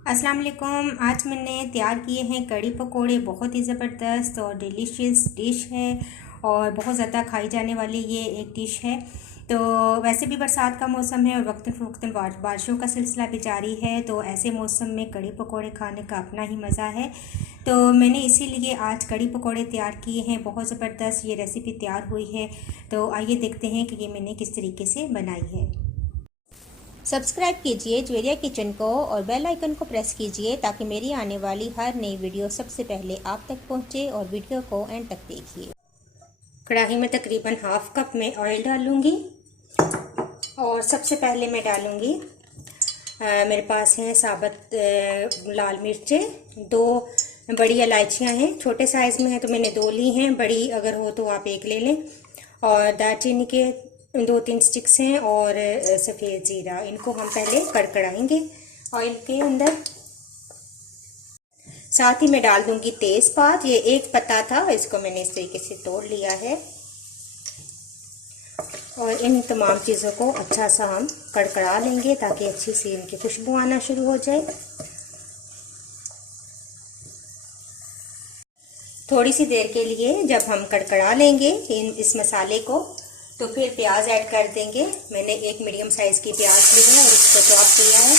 अस्सलाम वालेकुम। आज मैंने तैयार किए हैं कड़ी पकोड़े। बहुत ही ज़बरदस्त और डिलीशियस डिश है और बहुत ज़्यादा खाई जाने वाली ये एक डिश है। तो वैसे भी बरसात का मौसम है और वक्तन फ़वक्तन बारिशों का सिलसिला भी जारी है, तो ऐसे मौसम में कड़ी पकोड़े खाने का अपना ही मज़ा है। तो मैंने इसीलिए आज कड़ी पकोड़े तैयार किए हैं। बहुत ज़बरदस्त ये रेसिपी तैयार हुई है। तो आइए देखते हैं कि ये मैंने किस तरीके से बनाई है। सब्सक्राइब कीजिए ज्वेरिया किचन को और बेल आइकन को प्रेस कीजिए ताकि मेरी आने वाली हर नई वीडियो सबसे पहले आप तक पहुंचे, और वीडियो को एंड तक देखिए। कढ़ाई में तकरीबन हाफ कप में ऑयल डालूंगी और सबसे पहले मैं डालूंगी मेरे पास हैं साबुत लाल मिर्चें, 2 बड़ी इलायचियां हैं। छोटे साइज़ में है तो मैंने 2 ली हैं, बड़ी अगर हो तो आप 1 ले लें। और दालचीनी के 2-3 स्टिक्स हैं और सफ़ेद ज़ीरा। इनको हम पहले कड़कड़ाएंगे ऑयल के अंदर। साथ ही मैं डाल दूंगी तेज़पात। ये एक पत्ता था, इसको मैंने इस तरीके से तोड़ लिया है। और इन तमाम चीज़ों को अच्छा सा हम कड़कड़ा लेंगे ताकि अच्छी सी इनकी खुशबू आना शुरू हो जाए। थोड़ी सी देर के लिए जब हम कड़कड़ा लेंगे इस मसाले को, तो फिर प्याज ऐड कर देंगे। मैंने एक मीडियम साइज़ की प्याज ली है और इसको चॉप किया है।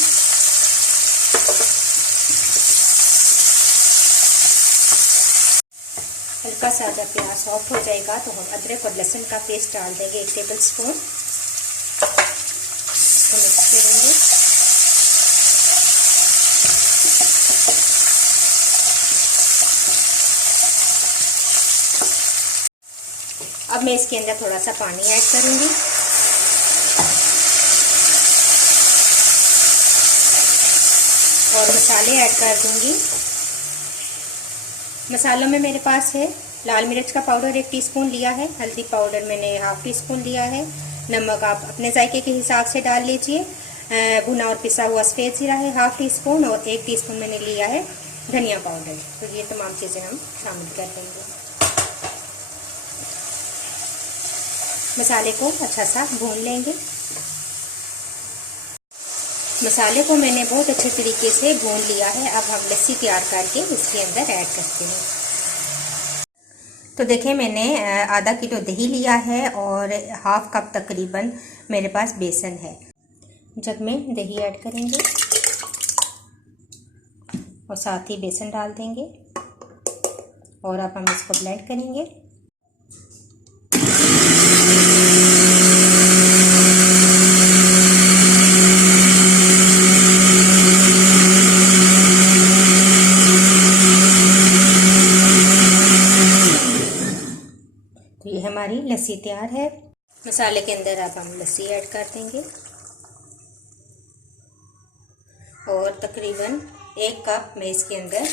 हल्का सा जब प्याज सॉफ्ट हो जाएगा तो हम अदरक और लहसुन का पेस्ट डाल देंगे 1 टेबल स्पून। तो मिक्स करेंगे। अब मैं इसके अंदर थोड़ा सा पानी ऐड करूंगी और मसाले ऐड कर दूंगी। मसालों में मेरे पास है लाल मिर्च का पाउडर 1 टीस्पून लिया है, हल्दी पाउडर मैंने हाफ टी स्पून लिया है, नमक आप अपने जायके के हिसाब से डाल लीजिए। भुना और पिसा हुआ सफ़ेद ज़ीरा है हाफ टी स्पून और 1 टीस्पून मैंने लिया है धनिया पाउडर। तो ये तमाम चीज़ें हम शामिल कर देंगे। मसाले को अच्छा सा भून लेंगे। मसाले को मैंने बहुत अच्छे तरीके से भून लिया है। अब हम लस्सी तैयार करके इसके अंदर ऐड करते हैं। तो देखिए मैंने आधा किलो दही लिया है और हाफ कप तकरीबन मेरे पास बेसन है। जग में दही ऐड करेंगे और साथ ही बेसन डाल देंगे और अब हम इसको ब्लेंड करेंगे। तो ये हमारी लस्सी तैयार है। मसाले के अंदर अब हम लस्सी ऐड कर देंगे और तकरीबन 1 कप मैं इसके अंदर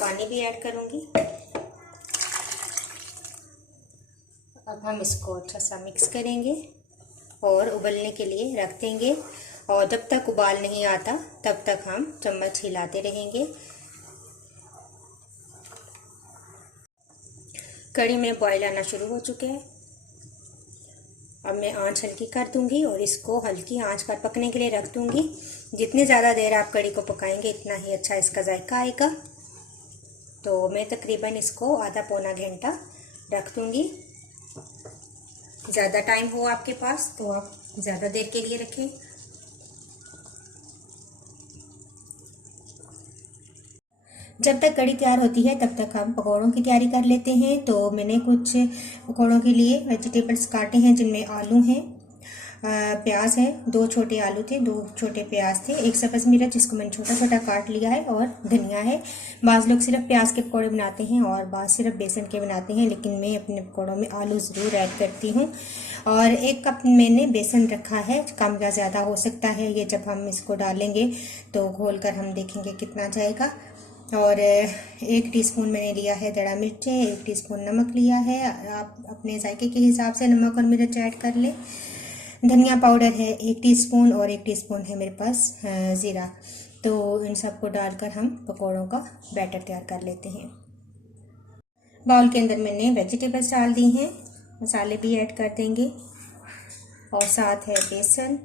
पानी भी ऐड करूंगी। अब हम इसको अच्छा सा मिक्स करेंगे और उबलने के लिए रख देंगे। और जब तक उबाल नहीं आता तब तक हम चम्मच हिलाते रहेंगे। कड़ी में बॉयल आना शुरू हो चुके हैं। अब मैं आंच हल्की कर दूंगी और इसको हल्की आंच पर पकने के लिए रख दूंगी। जितनी ज़्यादा देर आप कड़ी को पकाएंगे इतना ही अच्छा इसका जायका आएगा। तो मैं तकरीबन इसको आधा पौना घंटा रख दूंगी। ज़्यादा टाइम हो आपके पास तो आप ज़्यादा देर के लिए रखें। जब तक कड़ी तैयार होती है तब तक हम पकौड़ों की तैयारी कर लेते हैं। तो मैंने कुछ पकौड़ों के लिए वेजिटेबल्स काटे हैं, जिनमें आलू हैं, प्याज है, 2 छोटे आलू थे, 2 छोटे प्याज थे, 1 सब्ज़ मिर्च जिसको मैंने छोटा छोटा काट लिया है और धनिया है। बाज़ लोग सिर्फ प्याज के पकौड़े बनाते हैं और बाज़ सिर्फ बेसन के बनाते हैं, लेकिन मैं अपने पकौड़ों में आलू ज़रूर ऐड करती हूँ। और 1 कप मैंने बेसन रखा है, कम या ज़्यादा हो सकता है। ये जब हम इसको डालेंगे तो घोल कर हम देखेंगे कितना जाएगा। और 1 टीस्पून मैंने लिया है दड़ा मिर्चें, 1 टीस्पून नमक लिया है। आप अपने जायके के हिसाब से नमक और मिर्च ऐड कर लें। धनिया पाउडर है 1 टीस्पून और 1 टीस्पून है मेरे पास ज़ीरा। तो इन सबको डालकर हम पकौड़ों का बैटर तैयार कर लेते हैं। बाउल के अंदर मैंने वेजिटेबल्स डाल दी हैं, मसाले भी ऐड कर देंगे और साथ है बेसन।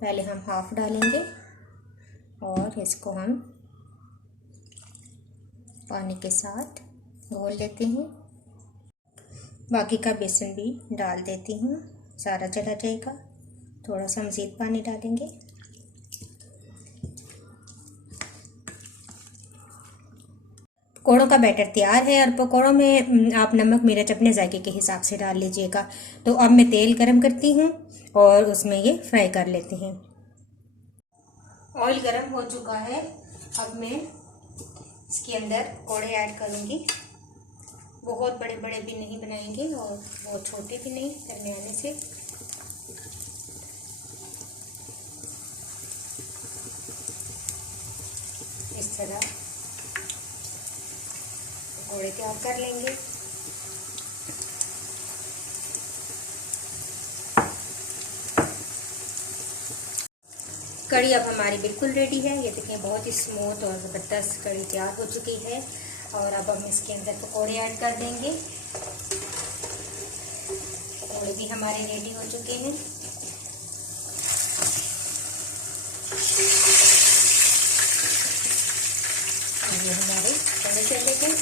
पहले हम हाफ डालेंगे और इसको हम पानी के साथ घोल लेते हैं। बाकी का बेसन भी डाल देती हूँ, सारा चला जाएगा। थोड़ा सा मज़ीद पानी डालेंगे। पकौड़ों का बैटर तैयार है और पकौड़ों में आप नमक मिर्च अपने जायके के हिसाब से डाल लीजिएगा। तो अब मैं तेल गरम करती हूँ और उसमें ये फ्राई कर लेते हैं। ऑयल गरम हो चुका है। अब मैं इसके अंदर पकौड़े ऐड करूँगी। बहुत बड़े बड़े भी नहीं बनाएंगे और बहुत छोटे भी नहीं, दरमियाने से। इस तरह पकौड़े तैयार कर लेंगे। कड़ी अब हमारी बिल्कुल रेडी है। ये देखें, बहुत ही स्मूथ और ज़बरदस्त कड़ी तैयार हो चुकी है। और अब हम इसके अंदर पकौड़े ऐड कर देंगे। पकौड़े भी हमारे रेडी हो चुके हैं। ये हमारे पकौड़े चले गए।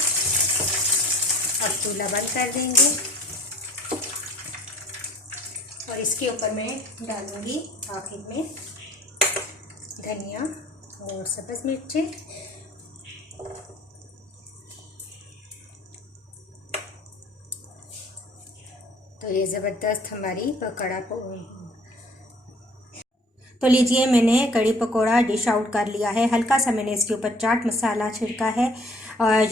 अब चूल्हा बंद कर देंगे और इसके ऊपर मैं डालूंगी आखिर में धनिया और सब्ज़ मिर्चें। तो ये ज़बरदस्त हमारी पकौड़ा तो लीजिए, मैंने कड़ी पकौड़ा डिश आउट कर लिया है। हल्का सा मैंने इसके ऊपर चाट मसाला छिड़का है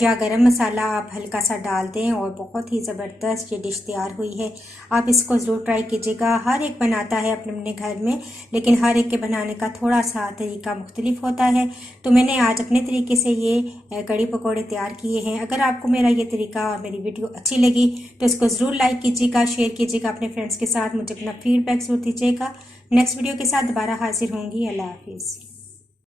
या गरम मसाला आप हल्का सा डाल दें और बहुत ही ज़बरदस्त ये डिश तैयार हुई है। आप इसको ज़रूर ट्राई कीजिएगा। हर एक बनाता है अपने अपने घर में, लेकिन हर एक के बनाने का थोड़ा सा तरीका मुख्तलिफ होता है। तो मैंने आज अपने तरीके से ये कड़ी पकौड़े तैयार किए हैं। अगर आपको मेरा ये तरीका और मेरी वीडियो अच्छी लगी तो इसको ज़रूर लाइक कीजिएगा, शेयर कीजिएगा अपने फ्रेंड्स के साथ। मुझे अपना फीडबैक ज़रूर दीजिएगा। नेक्स्ट वीडियो के साथ दोबारा हाजिर होंगी। अल्लाह हाफिज़।